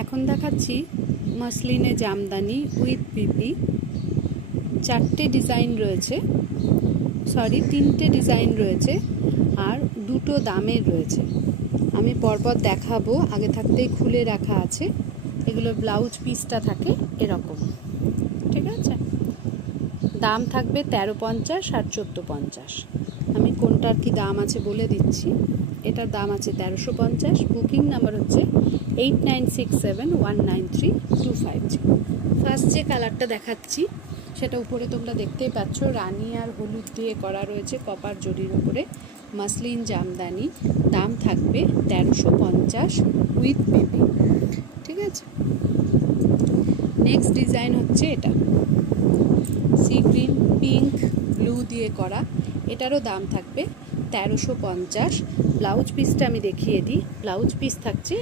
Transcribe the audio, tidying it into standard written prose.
এখন দেখাচ্ছি মসলিনে জামদানি উইথ পিপি। চারটে ডিজাইন রয়েছে, তিনটে ডিজাইন রয়েছে আর দুটো দামের রয়েছে। আমি পরপর দেখাবো, আগে থাকতেই খুলে রাখা আছে। এগুলো ব্লাউজ পিসটা থাকে এরকম, ঠিক আছে। দাম থাকবে 1350 আর 1450। আমি কোনটার কি দাম আছে বলে দিচ্ছি। এটার দাম আছে 1350। বুকিং নাম্বার হচ্ছে 8967193250। ফার্স্ট যে কালারটা দেখাচ্ছি সেটা উপরে তোমরা দেখতেই পাচ্ছ, রানী আর হলুদ দিয়ে করা রয়েছে কপার জরির উপরে, মাসলিন জামদানি। দাম থাকবে 1350 উইথ পিপি, ঠিক আছে। নেক্সট ডিজাইন হচ্ছে এটা, সি গ্রিন পিঙ্ক ব্লু দিয়ে করা। এটারও দাম থাকবে 1350। ব্লাউজ পিসটা আমি দেখিয়ে দিই। ব্লাউজ পিস থাকছে